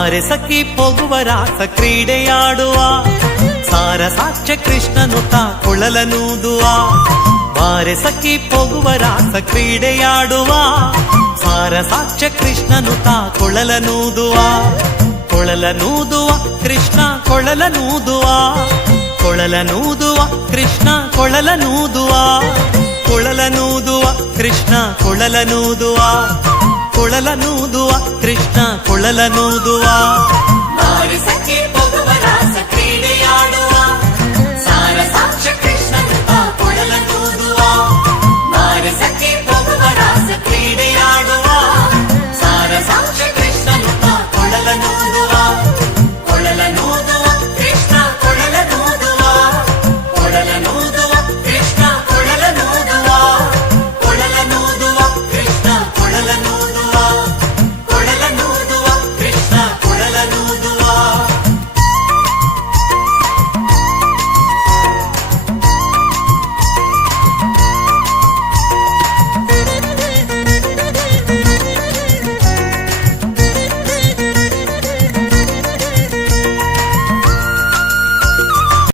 ಬಾರೆ ಸಖಿ ಹೋಗುವ ರಾಸ ಕ್ರೀಡೆಯಾಡುವ ಸಾರ ಸಾಕ್ಷ್ಯ ಕೃಷ್ಣನು ತಾ ಕೊಳಲನೂದುವ ಬಾರೆ ಸಖಿ ಹೋಗುವ ರಾಸ ಕ್ರೀಡೆಯಾಡುವ ಸಾರ ಸಾಕ್ಷ್ಯ ಕೃಷ್ಣನು ತಾ ಕೊಳಲನೂದುವ ಕೊಳಲನೂದುವ ಕೃಷ್ಣ ಕೊಳಲನೂದುವ ಕೊಳಲನೂದುವ ಕೃಷ್ಣ ಕೊಳಲನೂದುವ ಕೊಳಲನೂದುವ ಕೃಷ್ಣ ಕೊಳಲನೂದುವ ಕೊಳಲನೂದುವ ಕೃಷ್ಣ ಕೊಳಲನೂದುವ